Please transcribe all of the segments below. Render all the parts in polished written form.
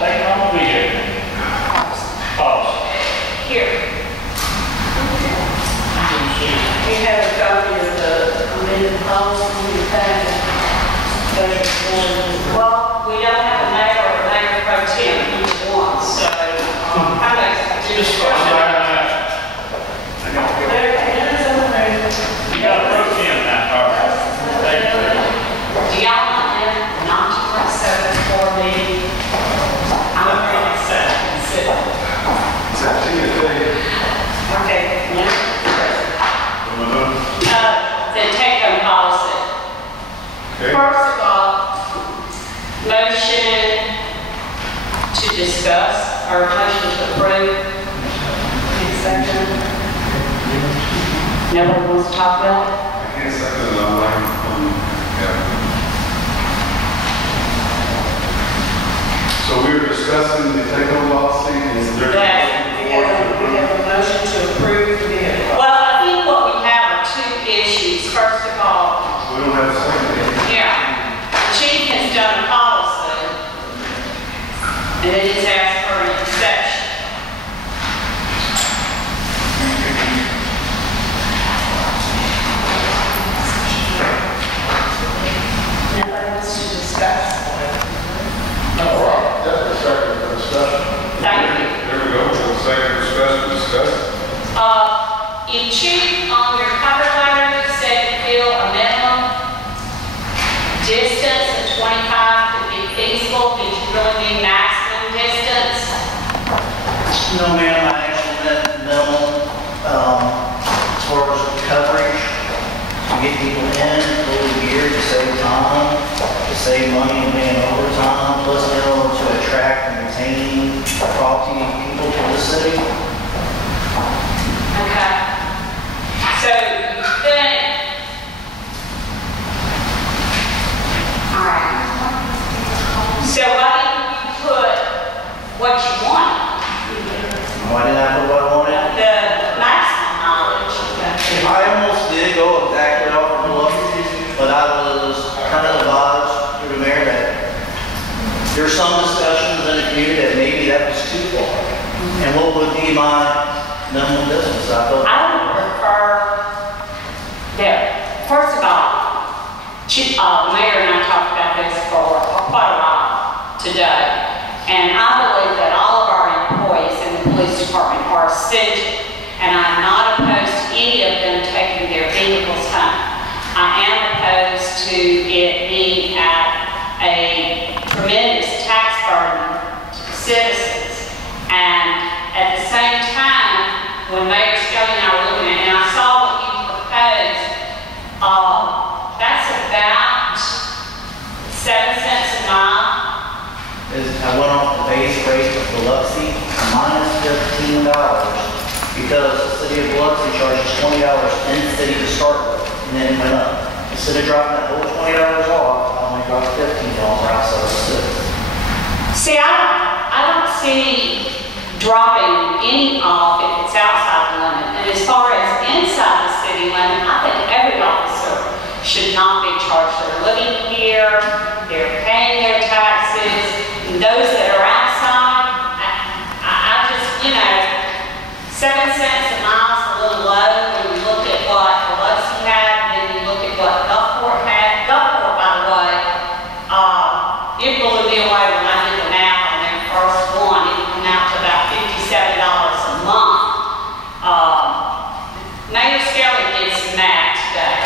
taken on the vehicle. Policy. Here. You have a copy of the amended policy in your packet. Well, we don't have a mayor or a mayor pro tem, each one, so I make Just for that. You got a pro tem now, all right. Thank you. do y'all want them not to press seven for me? I'm going to seven. It's up to you, Okay, yeah. The take-home policy. Okay. First of all, motion to discuss, or motion to approve. And second. Nobody wants to talk about it? I can't second it online. Yeah. So we were discussing the take-home policy. Is there? We have a motion to approve the vehicle. Well, I think what we have are two issues. First of all, We don't have a second yet. yeah, the chief has done a policy, and it is asked for an exception. Nobody wants to discuss? All right, that's the second for discussion. Thank you. There we go, we'll second discuss. In chief, on your cover letter, you said you feel a minimum distance of 25 could be feasible. Did you really mean maximum distance? No, ma'am, I actually meant minimal, as far as coverage, to get people in, fully geared, to save time, to save money and paying overtime, plus in order to attract and retain quality people to the city. Okay. So you think, all right. So why didn't you put what you want? Why didn't I put what I wanted? The maximum mileage. I almost did go exactly off of the look, but I was kind of advised through the mayor that there's some discussions in the community that maybe that was too far. And what would be my minimum distance? I thought. I would prefer, yeah, first of all, the mayor and I talked about this for quite a while today. And I believe that all of our employees in the police department are essential. And I'm not opposed to any of them taking their vehicles home. I am opposed to it being at a tremendous tax burden to the citizens. And at the same time, when Mayor Skelly and I were looking at it, and I saw what you proposed, that's about 7 cents a mile. I went off the base rate of Biloxi, minus $15, because the city of Biloxi charges $20 in the city to start with, and then it went up. Instead of dropping that whole $20 off, I only dropped $15 outside of the city. See, I don't see dropping any off if it's outside the limit. And as far as inside the city limit, I think every officer should not be charged. They're living here, they're paying their taxes, and those that are outside, I just, 7 cents a mile is a little low when you look at what Biloxi had, and then you look at what Gulfport had. Gulfport, by the way, it blew me away when I did the math on their first one. It came out to about $57 a month. Mayor Skelly did some math today.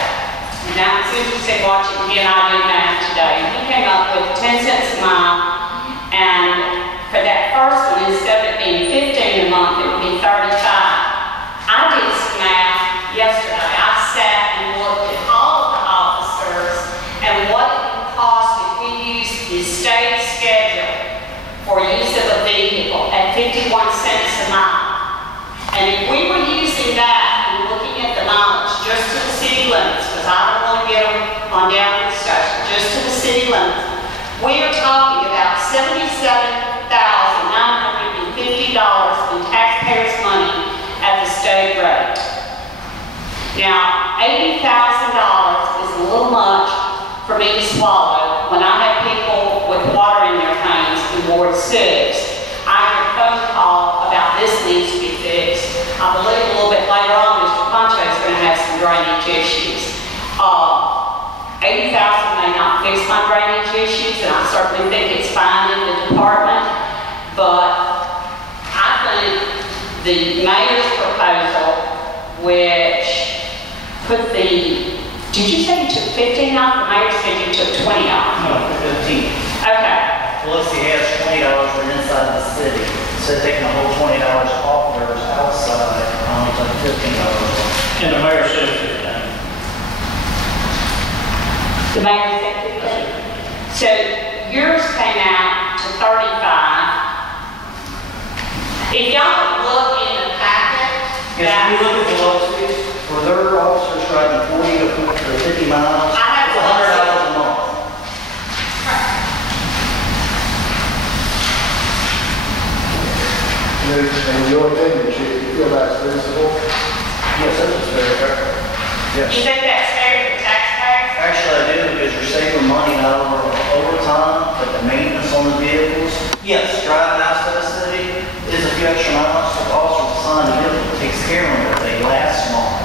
And that was interesting watching he and I do math today. He came up with 10 cents a mile, and for that first one, instead of it being 15 a month, it would be 35. I did some math yesterday. I sat and looked at all of the officers and what it would cost if we used the state schedule for use of a vehicle at 51 cents a mile. And if we were using that and looking at the mileage just to the city limits, because I don't want to get on down the discussion, just to the city limits, we are talking about $77,950 in taxpayers' money at the state rate. Now, $80,000 is a little much for me to swallow when I have people with water in their homes in Ward 6 drainage issues. 80,000 may not fix my drainage issues, and I certainly think it's fine in the department, but I think the mayor's proposal, which put the, did you say you took 15 off? The mayor said you took 20 off. No, 15. Okay. Plus he has $20 for inside the city. Instead of taking the whole $20 off theirs outside, I only took $15 off. And the mayor said 15. The mayor said 15. So yours came out to 35. If y'all look in the packet, Yes, if you look at the lawsuits, for their officers driving 40 to 50 miles, I have it's $100 a month. In your opinion, Chief, you feel that's reasonable? Yes, that's very fair. you Yes. think that's fair to taxpayers? Actually, I do, because you're saving money not only on overtime, but the maintenance on the vehicles. Yes, driving outside the city is a few extra miles, but also the sign of it takes care of them, but they last longer.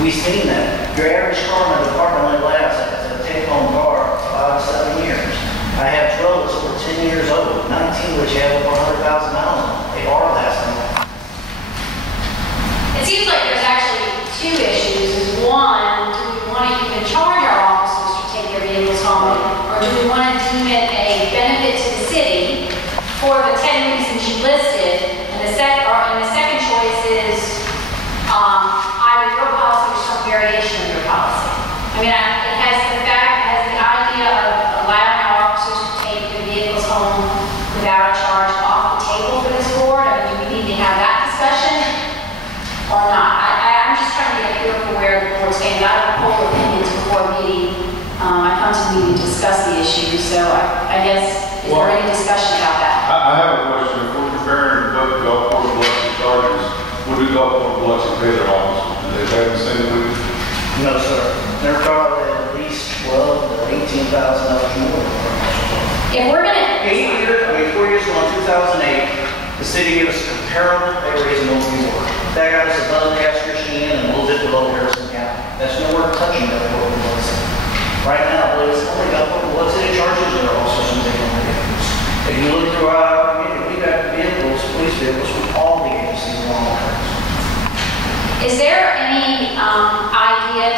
We've seen that. Your average car in the department only lasts, a take-home car, 5 to 7 years. I have 12 that's over 10 years old, 19 which have over 100,000 miles on them. They are lasting long. It seems like there's actually two issues. Is one, do we want to even charge our officers to take their vehicles home? Or do we want to deem it a benefit to the city for the 10 reasons you listed? And the second choice is either your policy or some variation of your policy. I mean, it has the idea of allowing our officers to take their vehicles home without a charge off the table for this board. I mean, do we need to have that discussion or not? I'm just trying to get a feel for where the board stands. I don't hold opinions before a meeting. I come to the meeting to discuss the issue, so I guess, is there any discussion about that? I have a question. If we're comparing what the Gulfport and Biloxi charges, what do Gulfport and Biloxi pay their officers? Do they have the same week? No, sir. They're probably at least 12 to 18,000 more. If we're gonna, 4 years ago, in 2008, the city gave us a comparable pay raise in Old York. That got us above Casper Sheehan and a little bit below Harrison County. That's nowhere touching that what we was. Right now, I believe it's only got what city charges their officers when they on vehicles. If you look through our community, we got vehicles, police vehicles from all the agencies along the coast. is there any idea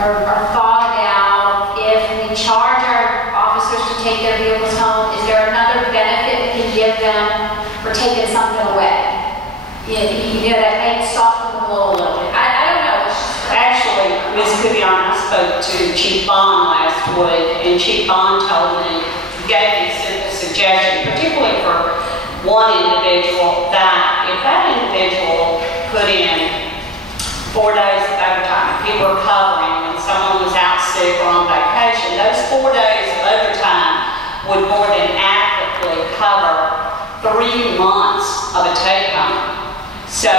or thought about if we charge our officers to take their vehicles home, is there another benefit we can give them for taking something away? You know, that may soften the blow a little bit. I don't know. It's just- Actually, Ms. Kubion, I spoke to Chief Bond last week, and Chief Bond told me, gave me a simple suggestion, particularly for one individual, that if that individual put in 4 days of overtime, if he were covering when someone was out sick or on vacation, those 4 days of overtime would more than adequately cover 3 months of a take-home. So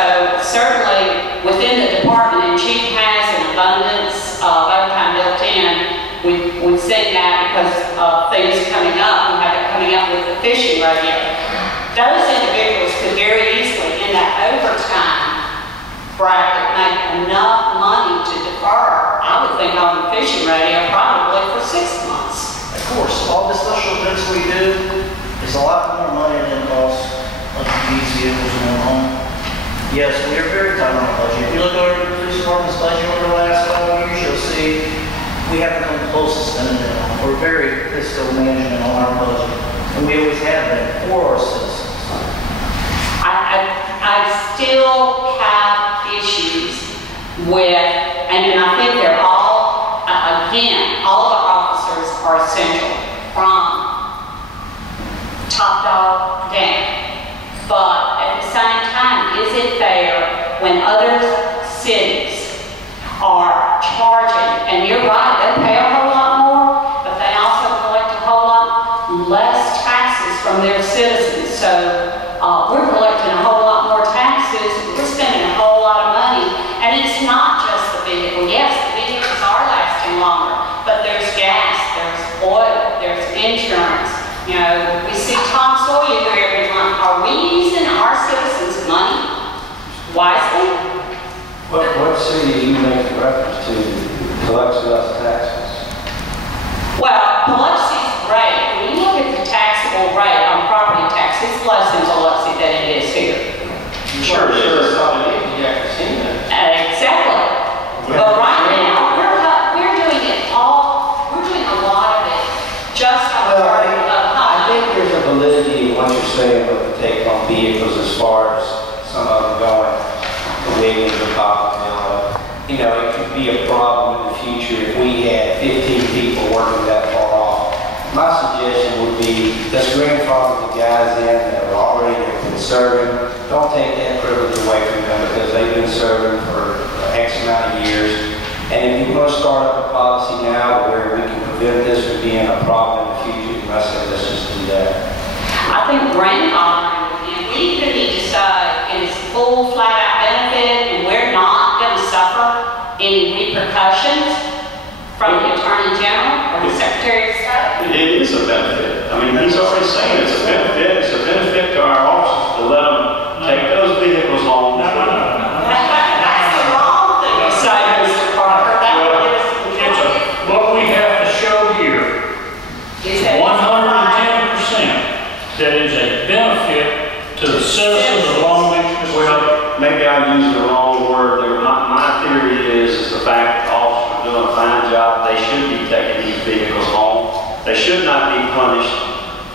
certainly within the department, and Chief has an abundance of overtime built in, we've seen that because of things coming up. We have it coming up with the fishing rodeo. Those individuals could very easily, in that overtime bracket, make enough money to defer, I would think, on the fishing rodeo probably for 6 months. Of course, all the special events we do is a lot more money than it costs of these vehicles going home. Yes, we are very tight on our budget. If you look over the police department's budget over the last 5 years, you'll see we haven't come close to spending it on. We're very fiscal management on our budget, and we always have that for our citizens. I still have issues with, and I think they're all, again, all of our officers are essential from top dog down. But at the same time, is it fair when other cities are charging, and you're right, they pay a whole lot more, but they also collect a whole lot less taxes from their citizens. So we're collecting a whole lot more taxes, we're spending a whole lot of money, and it's not just the vehicle. Yes, the vehicles are lasting longer, but there's gas, there's oil, there's insurance. You know, we see Tom Sawyer here every month. Are we using our citizens' money wisely? What city do you make reference to collects less taxes? Well, Biloxi's rate, when you look at the taxable rate on property tax, it's less in Biloxi than it is here. Sure, it's probably, you have to see that. Exactly. But right now, we're doing it all, we're doing a lot of it just on the part of I think there's a validity in what you're saying with the take on vehicles as far as some of them going to Wiggins or Papa Mill. You know, it could be a problem in the future if we had 15 people working that far off. My suggestion would be, let's grandfather the guys in that are already been serving. Don't take that privilege away from them because they've been serving for X amount of years. And if you want to start up a policy now where we can prevent this from being a problem in the future, I say let's just do that. I think grandfathering, if we could decide it's full flat-out benefit and we're not going to suffer any repercussions from the Attorney General or the Secretary of State. It is a benefit. I mean, he's already saying it's a benefit. It's a benefit to our officers to let them take those vehicles home. That's the wrong thing to say, Mr. Parker. That would give us some trouble. What we have to show here, Is that 110%, that is a benefit to the citizens of Long Beach, Mississippi. Well, maybe I used the wrong word there. My theory is the fact that the officers are doing a fine job. They should be taking these vehicles home. They should not be punished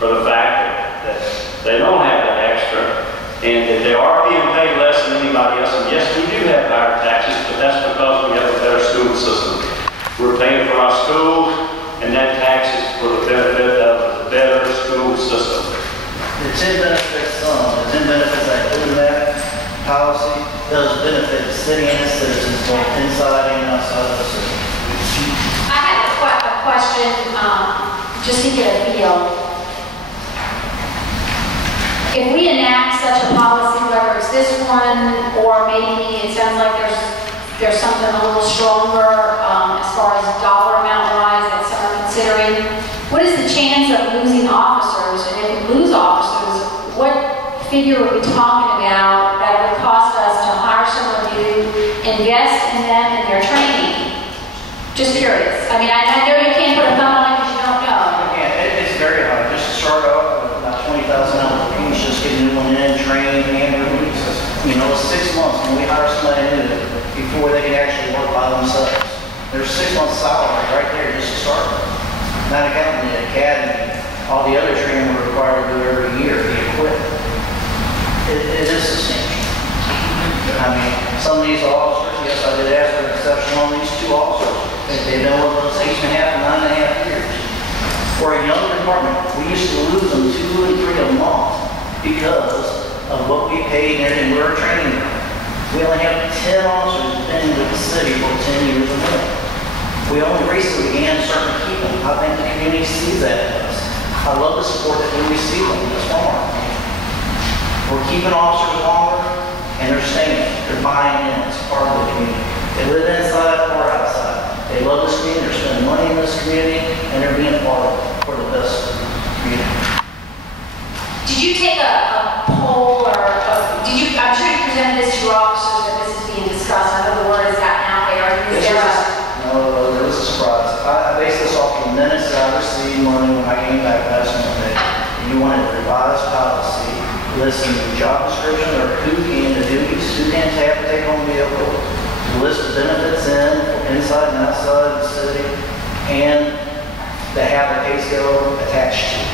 for the fact that they don't have that extra and that they are being paid less than anybody else. And yes, we do have higher taxes, but that's because we have a better school system. We're paying for our schools, and that tax is for the benefit of the better school system. The 10 benefits, the 10 benefits I put in that policy does benefit the city and its citizens both inside and outside of the city. I had a question, just to get a feel. If we enact such a policy, whether it's this one, or maybe it sounds like there's something a little stronger, as far as dollar amount wise that some are considering, what is the chance of losing officers? And if we lose officers, what figure are we talking about that would cost us to hire someone to invest in them and their training? Just curious. I mean, I know you can't put a thumb on it because you don't know. Again, it's very hard. Just to start off with about 20,000 applicants, just getting anyone in, trained, and released. You know, it's 6 months when we hire somebody new before they can actually work by themselves. There's 6 months salary right there just to start with. Not accounting the academy, all the other training we're required to do every year, the equipment. It is substantial. I mean, some of these officers, yes, I did ask for an exception on these 2 officers. They've been with us 8.5 and 9.5 years. For a young department, we used to lose them 2 and 3 a month because of what we paid and we were training them. We only have 10 officers been with the city for 10 years or more. We only recently began starting to keep them. I think the community sees that in us. I love the support that we receive them this farm. We're keeping officers longer and they're staying. They're buying in. It's part of the community. They live inside or outside. They love this community. They're spending money in this community and they're being part of it for the best community. Did you take a poll or I'm sure you presented this to your officers that this is being discussed. I know the word has gotten out there. No, it was a surprise. I based this off the minutes that I received money when I came back last Monday. You wanted a revised policy, listen to job description or who can, the duties, who can have to take home vehicle, list the benefits inside and outside the city, and to have a pay scale attached to it.